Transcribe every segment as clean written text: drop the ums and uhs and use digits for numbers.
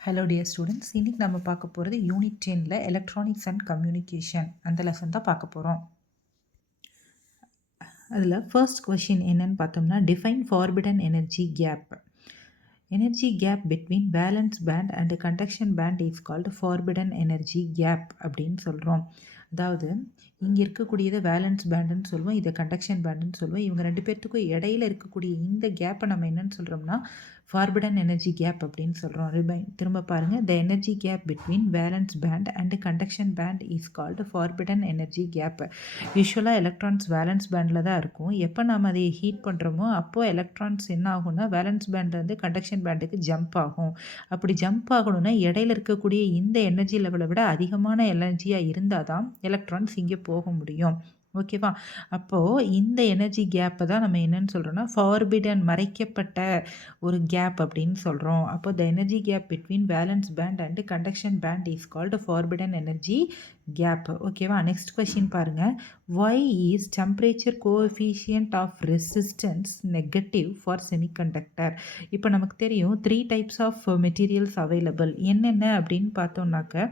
Hello dear students, இன்னைக்கு நம்ம பார்க்க போகிறது யூனிட் 10ல் எலக்ட்ரானிக்ஸ் அண்ட் கம்யூனிகேஷன் அந்த லெசன் தான் பார்க்க போகிறோம். அதில் ஃபர்ஸ்ட் கொஷின் என்னன்னு பார்த்தோம்னா, define forbidden energy gap. Energy gap between valence band and conduction band is called forbidden energy gap அப்படின்னு சொல்கிறோம். அதாவது இங்கே இருக்கக்கூடியதை வேலன்ஸ் பேண்டுன்னு சொல்லுவோம், இதை கண்டக்ஷன் பேண்டுன்னு சொல்லுவோம். இவங்க ரெண்டு பேர்த்துக்கும் இடையில இருக்கக்கூடிய இந்த கேப்பை நம்ம என்னன்னு சொல்கிறோம்னா ஃபார்பிடன் எனர்ஜி கேப் அப்படின்னு சொல்கிறோம். திரும்ப பாருங்கள், the energy gap between valence band and conduction band is called forbidden energy gap. யூஸ்வலாக எலக்ட்ரான்ஸ் வேலன்ஸ் பேண்டில் தான் இருக்கும். எப்போ நம்ம அதை ஹீட் பண்ணுறோமோ அப்போது எலக்ட்ரான்ஸ் என்ன ஆகும்னா வேலன்ஸ் பேண்ட்லேருந்து கண்டக்ஷன் பேண்டுக்கு ஜம்ப் ஆகும். அப்படி ஜம்ப் ஆகணும்னா இடையில இருக்கக்கூடிய இந்த எனர்ஜி லெவலை விட அதிகமான எனர்ஜியாக இருந்தால் தான் எலக்ட்ரான்ஸ் இங்கே போக முடியும். ஓகேவா? அப்போது இந்த எனர்ஜி கேப்பை தான் நம்ம என்னன்னு சொல்கிறோன்னா ஃபார்பிடன் மறைக்கப்பட்ட ஒரு கேப் அப்படின்னு சொல்கிறோம். அப்போ the energy gap between valence band and conduction band is called forbidden energy gap. ஓகேவா? நெக்ஸ்ட் கொஷின் பாருங்கள். Why is temperature coefficient of resistance negative for semiconductor? இப்போ நமக்கு தெரியும் 3 டைப்ஸ் ஆஃப் மெட்டீரியல்ஸ் அவைலபிள். என்னென்ன அப்படின்னு பார்த்தோம்னாக்க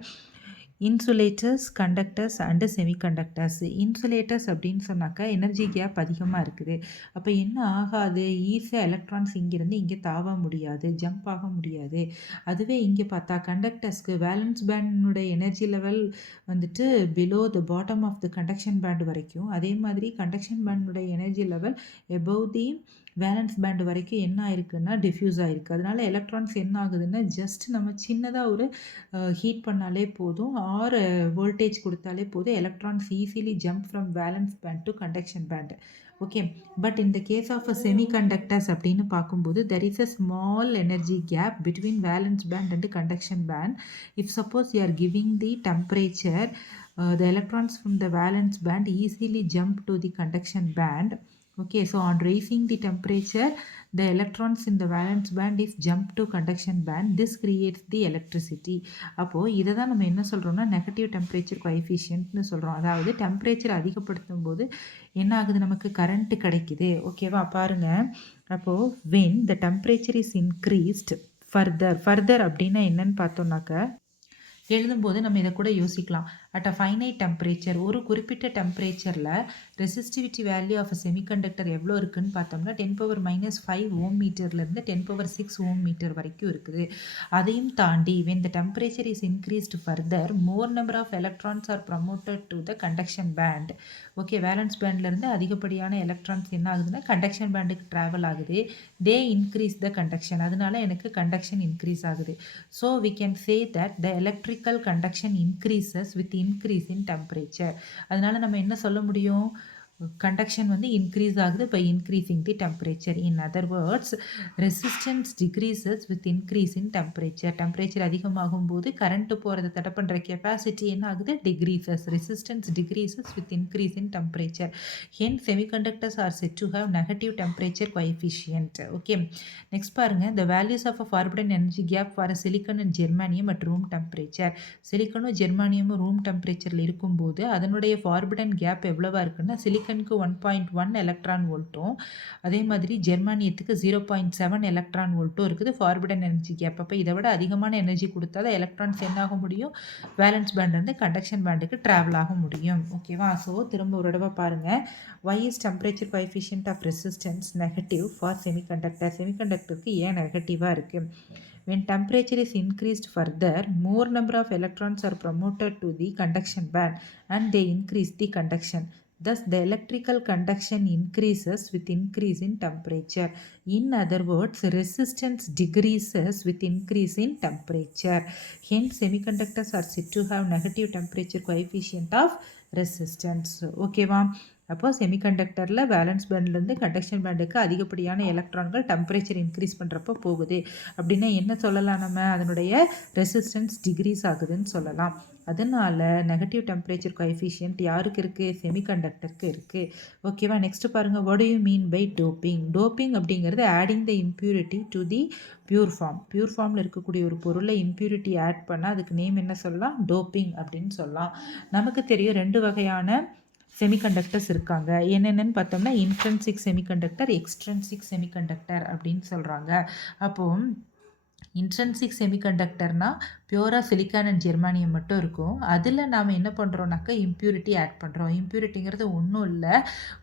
insulators, conductors and semiconductors. Insulators அப்படின்னு சொன்னாக்கா எனர்ஜி கேப் அதிகமாக இருக்குது. அப்போ என்ன ஆகாது, ஈஸியாக எலக்ட்ரான்ஸ் இங்கேருந்து இங்கே தாவ முடியாது, ஜம்ப் ஆக முடியாது. அதுவே இங்கே பார்த்தா கண்டக்டர்ஸ்க்கு வேலன்ஸ் பேண்டினுடைய எனர்ஜி லெவல் வந்துட்டு below the bottom of the conduction band வரைக்கும், அதே மாதிரி கண்டக்ஷன் பேண்டினுடைய energy level above the valence band வரைக்கும் என்ன ஆயிருக்குன்னா டிஃப்யூஸ் ஆகிருக்கு. அதனால எலக்ட்ரான்ஸ் என்ன ஆகுதுன்னா ஜஸ்ட் நம்ம சின்னதாக ஒரு ஹீட் பண்ணாலே போதும், ஆர் வோல்டேஜ் கொடுத்தாலே போதும், electrons easily jump from valence band to conduction band. Okay, but இந்த கேஸ் ஆஃப் அ செமிகண்டக்டர்ஸ் அப்படின்னு பார்க்கும்போது there is a small energy gap between valence band and conduction band. If suppose you are giving the temperature, the electrons from the valence band easily jump to the conduction band. Okay, so on raising the temperature, the electrons in the valence band is jump to conduction band. This creates the electricity. அப்போது இதை தான் நம்ம என்ன சொல்கிறோம்னா negative temperature கோஎஃபிஷியன்ட்னு சொல்கிறோம். அதாவது temperature அதிகப்படுத்தும் போது என்ன ஆகுது, நமக்கு கரண்ட் கிடைக்குது. ஓகேவா? பாருங்கள், அப்போது when the temperature is increased further அப்படின்னா என்னன்னு பார்த்தோம்னாக்க எழுதும்போது நம்ம இதை கூட யோசிக்கலாம். அட் அ ஃபைனைட் டெம்பரேச்சர், ஒரு குறிப்பிட்ட டெம்பரேச்சரில் resistivity value of a semiconductor எவ்வளோ இருக்குதுன்னு பார்த்தோம்னா 10⁻⁵ ஓம் மீட்டர்லேருந்து 10⁻⁶ ஓம் மீட்டர் வரைக்கும் இருக்குது. அதையும் தாண்டி when the temperature is increased further, more number of electrons are promoted to the conduction band. Okay, valence பேண்ட்லேருந்து அதிகப்படியான எலக்ட்ரான்ஸ் என்ன ஆகுதுன்னா கண்டக்ஷன் பேண்டுக்கு ட்ராவல் ஆகுது. தே இன்க்ரீஸ் த கண்டக்ஷன், அதனால எனக்கு கண்டக்ஷன் இன்க்ரீஸ் ஆகுது. So we can say that the electrical conduction increases with increase in temperature. அதனால நம்ம என்ன சொல்ல முடியும், கண்டக்ஷன் வந்து இன்க்ரீஸ் ஆகுது by increasing the temperature. In other words, resistance decreases with increase in temperature. Temperature அதிகமாகும் போது கரண்ட்டு போகிறத தடை பண்ணுற கெப்பாசிட்டி என்ன ஆகுது, decreases. Resistance decreases with increase in temperature. Hence semiconductors are said to have negative temperature coefficient. Okay, next பாருங்கள், the values of a forbidden energy gap for silicon and germanium at room temperature. சிலிக்கனும் ஜெர்மானியமும் room டெம்பரேச்சரில் இருக்கும்போது அதனுடைய forbidden gap எவ்வளவா இருக்குன்னா சிலிக்கனுக்கு 1.1 electron வோல்ட்டும் அதே மாதிரி ஜெர்மானியத்துக்கு 0.7 எலக்ட்ரான் வோல்ட்டும் இருக்குது ஃபார்பிடன் எனர்ஜி கேப். அப்போ இதை விட அதிகமான எனர்ஜி கொடுத்தா தான் எலக்ட்ரான்ஸ் என்ன ஆக முடியும், வேலன்ஸ் பேண்ட் வந்து கண்டக்ஷன் பேண்டுக்கு ட்ராவல் ஆக முடியும். ஓகேவா? ஸோ திரும்ப ஒரு தடவை பாருங்கள். Why is temperature coefficient of resistance negative for semiconductor? செமிகண்டக்டருக்கு ஏன் நெகட்டிவாக இருக்குது? When temperature is increased further, more number of electrons are promoted to the conduction band and they increase the conduction. Thus, the electrical conduction increases with increase in temperature. In other words, resistance decreases with increase in temperature. Hence, semiconductors are said to have negative temperature coefficient of resistance. Okay, va? அப்போ செமிகண்டக்டரில் valence பேண்ட்லேருந்து conduction பேண்டுக்கு அதிகப்படியான எலக்ட்ரான்கள் temperature increase பண்ணுறப்போ போகுது. அப்படின்னா என்ன சொல்லலாம், நம்ம அதனுடைய ரெசிஸ்டன்ஸ் டிக்ரீஸ் ஆகுதுன்னு சொல்லலாம். அதனால் நெகட்டிவ் டெம்பரேச்சர் கோஎஃபிஷியன்ட் யாருக்கு இருக்குது, செமிகண்டக்டருக்கு இருக்குது. ஓகேவா? நெக்ஸ்ட் பாருங்கள், what do you mean by doping? Doping அப்படிங்கிறது adding the impurity to the pure form. Pure ஃபார்மில் இருக்கக்கூடிய ஒரு பொருளை இம்ப்யூரிட்டி ஆட் பண்ணால் அதுக்கு நேம் என்ன சொல்லலாம், டோப்பிங் அப்படின்னு சொல்லலாம். நமக்கு தெரியும் 2 வகையான செமிகண்டக்டர்ஸ் இருக்காங்க. என்னென்னு பார்த்தோம்னா இன்ட்ரின்சிக் செமிகண்டக்டர், எக்ஸ்ட்ரின்சிக் செமிகண்டக்டர் அப்படின்னு சொல்கிறாங்க. அப்போது இன்ட்ரின்சிக் செமிகண்டக்டர்னா பியூரா சிலிக்கான் அண்ட் ஜெர்மானியம் மட்டும் இருக்கும். அதில் நாம் என்ன பண்ணுறோம்னாக்கா இம்ப்யூரிட்டி ஆட் பண்ணுறோம். இம்ப்யூரிட்டிங்கிறது ஒன்றும் இல்லை,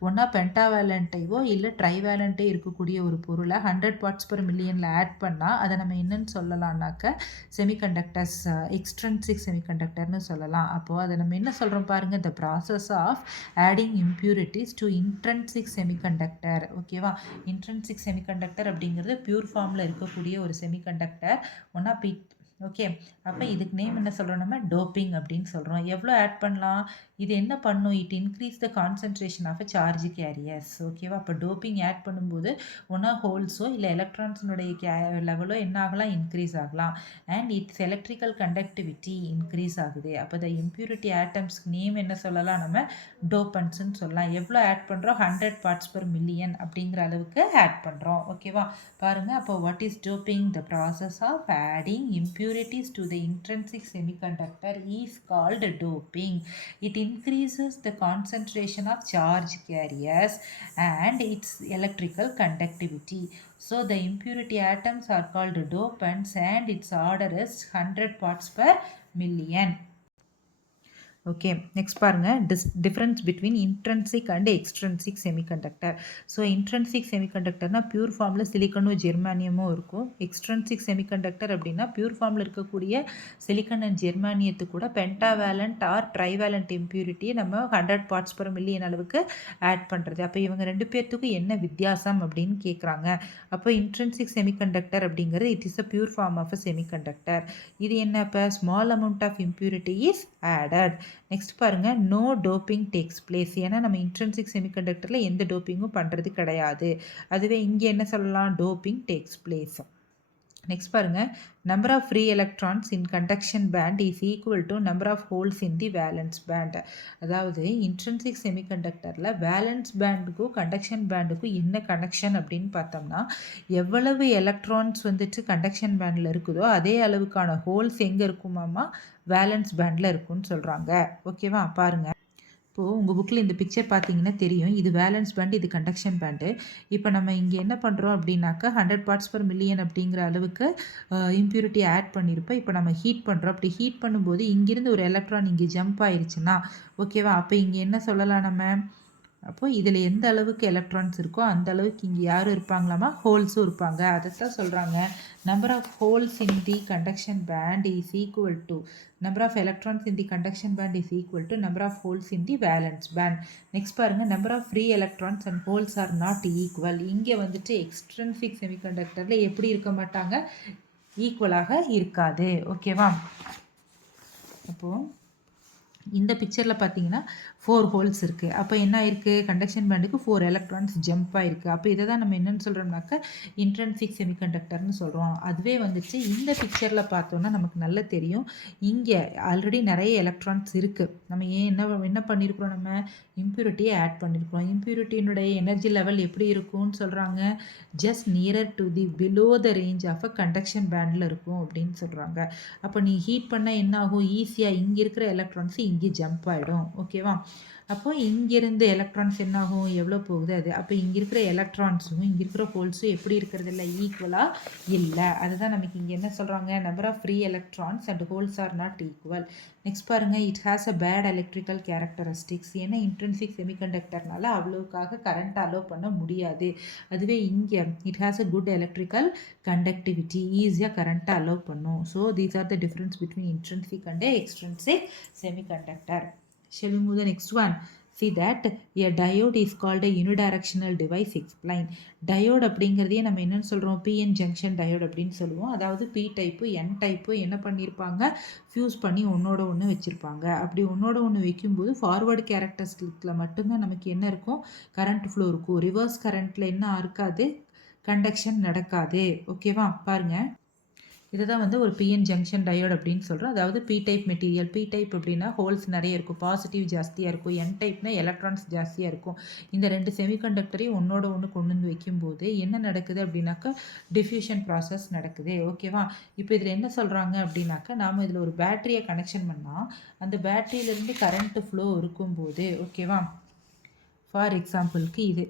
ஒன்றா பென்டாவேலண்ட்டையோ இல்லை ட்ரைவேலண்ட்டே இருக்கக்கூடிய ஒரு பொருளை 100 பார்ட்ஸ் per மில்லியனில் ஆட் பண்ணால் அதை நம்ம என்னன்னு சொல்லலாம்னாக்க செமிகண்டக்டர்ஸ் எக்ஸ்ட்ரின்சிக் செமிகண்டக்டர்னு சொல்லலாம். அப்போது அதை நம்ம என்ன சொல்கிறோம் பாருங்கள், the process of adding impurities to intrinsic semiconductor. ஓகேவா, இன்ட்ரின்சிக் செமிகண்டக்டர் அப்படிங்கிறது பியூர் ஃபார்மில் இருக்கக்கூடிய ஒரு செமிகண்டக்டர். ஒன்றா ஓகே, அப்போ இதுக்கு நேம் என்ன சொல்கிறோம், நம்ம டோப்பிங் அப்படின்னு சொல்கிறோம். எவ்வளோ ஆட் பண்ணலாம், இது என்ன பண்ணும், it increase the concentration of a charge carriers. ஓகேவா, அப்போ டோப்பிங் ஆட் பண்ணும்போது ஒன்றா ஹோல்ஸோ இல்லை எலக்ட்ரான்ஸினுடைய லெவலோ என்ன ஆகலாம், இன்க்ரீஸ் ஆகலாம். And it's electrical conductivity increase ஆகுது. அப்போ த இம்ப்யூரிட்டி ஆட்டம்ஸ்க்கு நேம் என்ன சொல்லலாம், நம்ம டோப்பன்ஸ்ன்னு சொல்லலாம். எவ்வளோ ஆட் பண்ணுறோம், 100 பார்ட்ஸ் per மில்லியன் அப்படிங்கிற அளவுக்கு ஆட் பண்ணுறோம். ஓகேவா, பாருங்கள். அப்போ what is doping, the process of adding impurities to the intrinsic semiconductor is called doping. It increases the concentration of charge carriers and its electrical conductivity. So the impurity atoms are called dopants and its order is 100 parts per million. Okay, next பாருங்கள், difference between intrinsic and extrinsic semiconductor. So intrinsic செமிகண்டக்டர்னா pure ஃபார்மில் சிலிக்கனும் ஜெர்மானியமும் இருக்கும். Extrinsic semiconductor அப்படின்னா pure ஃபார்மில் இருக்கக்கூடிய silicon and ஜெர்மானியத்து கூட pentavalent R trivalent இம்ப்யூரிட்டியை நம்ம 100 பார்ட்ஸ் per மில்லியன் அளவுக்கு ஆட் பண்ணுறது. அப்போ இவங்க ரெண்டு பேர்த்துக்கும் என்ன வித்தியாசம் அப்படின்னு கேட்குறாங்க. அப்போ இன்ட்ரென்சிக் செமிகண்டக்டர் அப்படிங்கிறது it is a pure form of a semiconductor. இது என்ன, இப்போ small amount of impurity is added. Next பாருங்கள், நோ டோப்பிங் டேக்ஸ் பிளேஸ். ஏன்னா நம்ம இன்ட்ரின்சிக் செமிகண்டக்டரில் எந்த டோப்பிங்கும் பண்ணுறது கிடையாது. அதுவே இங்கே என்ன சொல்லலாம், டோப்பிங் டேக்ஸ் பிளேஸ். நெக்ஸ்ட் பாருங்கள், number of free electrons in conduction band is equal to number of holes in the valence band. அதாவது இன்ட்ரின்சிக் செமிகண்டக்டரில் வேலன்ஸ் பேண்டுக்கும் கண்டக்ஷன் பேண்டுக்கும் என்ன கனெக்ஷன் அப்படின்னு பார்த்தோம்னா, எவ்வளவு எலக்ட்ரான்ஸ் வந்துட்டு கண்டக்ஷன் பேண்டில் இருக்குதோ அதே அளவுக்கான ஹோல்ஸ் எங்கே இருக்குமாமா, வேலன்ஸ் பேண்டில் இருக்குன்னு சொல்கிறாங்க. ஓகேவா, பாருங்கள். இப்போது உங்கள் புக்கில் இந்த பிக்சர் பார்த்தீங்கன்னா தெரியும், இது வேலன்ஸ் பேண்டு, இது கண்டக்ஷன் பேண்டு. இப்போ நம்ம இங்கே என்ன பண்ணுறோம் அப்படின்னாக்கா 100 பார்ட்ஸ் per மில்லியன் அப்படிங்கிற அளவுக்கு இம்ப்யூரிட்டி ஆட் பண்ணியிருப்போம். இப்போ நம்ம ஹீட் பண்ணுறோம். அப்படி ஹீட் பண்ணும்போது இங்கேருந்து ஒரு எலக்ட்ரான் இங்கே ஜம்ப் ஆயிடுச்சுன்னா, ஓகேவா, அப்போ இங்கே என்ன சொல்லலாம் நம்ம, அப்போது இதில் எந்த அளவுக்கு எலக்ட்ரான்ஸ் இருக்கோ அந்த அளவுக்கு இங்கே யாரும் இருப்பாங்களாமா, ஹோல்ஸும் இருப்பாங்க. அதைத்தான் சொல்கிறாங்க, number of holes in the conduction band is equal to number of electrons in the conduction band is equal to number of holes in the valence band. Next பாருங்கள், number of free electrons and holes are not equal. இங்கே வந்துட்டு extrinsic செமிகண்டக்டரில் எப்படி இருக்க மாட்டாங்க, ஈக்குவலாக இருக்காது. ஓகேவா, அப்போது இந்த பிக்சரில் பார்த்தீங்கன்னா 4 ஹோல்ஸ் இருக்குது. அப்போ என்ன ஆயிருக்கு, கண்டக்ஷன் பேண்டுக்கு 4 எலக்ட்ரான்ஸ் ஜம்ப் ஆயிருக்கு. அப்போ இதை தான் நம்ம என்னென்னு சொல்கிறோம்னாக்கா இன்ட்ரின்சிக் செமிகண்டக்டர்னு சொல்கிறோம். அதுவே வந்துட்டு இந்த பிக்சரில் பார்த்தோன்னா நமக்கு நல்லா தெரியும், இங்கே ஆல்ரெடி நிறைய எலக்ட்ரான்ஸ் இருக்குது. நம்ம என்ன பண்ணியிருக்கிறோம், நம்ம இம்ப்யூரிட்டியை ஆட் பண்ணியிருக்கிறோம். இம்ப்யூரிட்டியினுடைய எனர்ஜி லெவல் எப்படி இருக்கும்னு சொல்கிறாங்க, just nearer to the below the range of a conduction பேண்டில் இருக்கும் அப்படின்னு சொல்கிறாங்க. அப்போ நீ ஹீட் பண்ணால் என்ன ஆகும், ஈஸியாக இங்கே இருக்கிற எலக்ட்ரான்ஸ் இங்கே ஜம்ப் ஆகிடும். ஓகேவா, அப்போது இங்கேருந்து எலக்ட்ரான்ஸ் என்ன ஆகும், எவ்வளோ போகுது அது. அப்போ இங்கே இருக்கிற எலக்ட்ரான்ஸும் இங்கே இருக்கிற ஹோல்ஸும் எப்படி இருக்கிறது இல்லை, ஈக்குவலாக இல்லை. அதுதான் நமக்கு இங்கே என்ன சொல்கிறாங்க, number of free electrons and holes are not equal. Next பாருங்கள், it has a bad electrical characteristics. ஏன்னா இன்ட்ரின்சிக் செமிகண்டக்டர்னால அவ்வளோக்காக கரண்ட் அலோவ் பண்ண முடியாது. அதுவே இங்கே it has a good electrical conductivity, ஈஸியாக கரண்ட்டை அலோவ் பண்ணும். So these are the difference between intrinsic and extrinsic semiconductor. Shall we move the next one? See that a diode is called a unidirectional device. Explain. Diode அப்படிங்கிறதையே நம்ம என்னன்னு சொல்கிறோம், PN junction diode அப்படின்னு சொல்லுவோம். அதாவது P type N type என்ன பண்ணியிருப்பாங்க, fuse பண்ணி ஒன்றோட ஒன்று வச்சுருப்பாங்க. அப்படி ஒன்றோட ஒன்று வைக்கும்போது ஃபார்வர்டு கேரக்டரிஸ்டிக்கில் மட்டும்தான் நமக்கு என்ன இருக்கும், கரண்ட் ஃப்ளோ இருக்கும். ரிவர்ஸ் கரண்ட்டில் என்ன இருக்காது, கண்டக்ஷன் நடக்காது. ஓகேவா, பாருங்கள். இதை தான் வந்து ஒரு பிஎன் ஜங்ஷன் டயோடு அப்படின்னு சொல்கிறோம். அதாவது P type material. P type அப்படின்னா ஹோல்ஸ் நிறைய இருக்கும், பாசிட்டிவ் ஜாஸ்தியாக இருக்கும். என் டைப்னா எலக்ட்ரான்ஸ் ஜாஸ்தியாக இருக்கும். இந்த ரெண்டு செமிகண்டக்டரையும் ஒன்றோட ஒன்று கொண்டு வந்து வைக்கும்போது என்ன நடக்குது அப்படின்னாக்கா டிஃப்யூஷன் ப்ராசஸ் நடக்குது. ஓகேவா, இப்போ இதில் என்ன சொல்கிறாங்க அப்படின்னாக்கா, நாம் இதில் ஒரு பேட்டரியை கனெக்ஷன் பண்ணால் அந்த பேட்டரியிலேருந்து கரண்ட்டு ஃப்ளோ இருக்கும்போது, ஓகேவா, ஃபார் எக்ஸாம்பிளுக்கு இது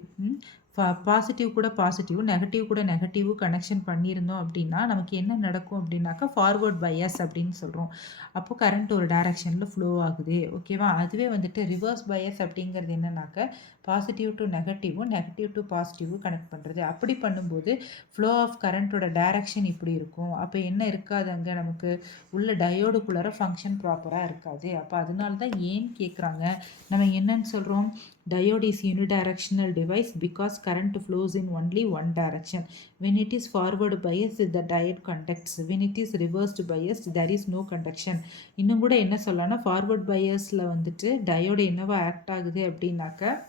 பாசிட்டிவ் கூட பாசிட்டிவ், நெகட்டிவ் கூட நெகட்டிவ் கனெக்ஷன் பண்ணியிருந்தோம் அப்படின்னா, நமக்கு என்ன நடக்கும் அப்படின்னாக்கா, ஃபார்வர்ட் பயாஸ் அப்படின்னு சொல்றோம். அப்போ கரண்ட் ஒரு டைரக்ஷன்ல ஃப்ளோ ஆகுது. ஓகேவா? அதுவே வந்துட்டு ரிவர்ஸ் பயாஸ் அப்படிங்கிறது என்னன்னாக்க, பாசிட்டிவ் டூ நெகட்டிவும், நெகட்டிவ் டூ பாசிட்டிவும் கனெக்ட் பண்றது. அப்படி பண்ணும்போது, ஃப்ளோ ஆஃப் கரண்ட்டோட டைரக்ஷன் இப்படி இருக்கும். அப்ப என்ன இருக்காது அங்க நமக்கு, உள்ள டயோடுக்குள்ளார ஃபங்ஷன் ப்ராப்பரா இருக்காது. அப்ப அதனால தான் ஏன் கேட்குறாங்க. நம்ம என்னன்னு சொல்றோம்? Diode is unidirectional device because current flows in only one direction. When it is forward biased, the diode conducts. When it is reversed biased, there is no conduction. இன்னும் கூட என்ன சொல்லலாம்னா forward biasல வந்துட்டு diode என்னவா ஆக்ட் ஆகுது அப்படின்னாக்க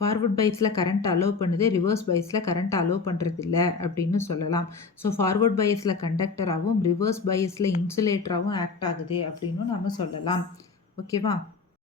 forward பைஸில் current allow பண்ணுது, reverse பைஸில் current allow பண்ணுறது இல்லை அப்படின்னு சொல்லலாம். ஸோ ஃபார்வர்ட் பைஸில் கண்டக்டராகவும் ரிவர்ஸ் பைஸில் இன்சுலேட்டராகவும் ஆக்ட் ஆகுது அப்படின்னு நம்ம சொல்லலாம். ஓகேவா?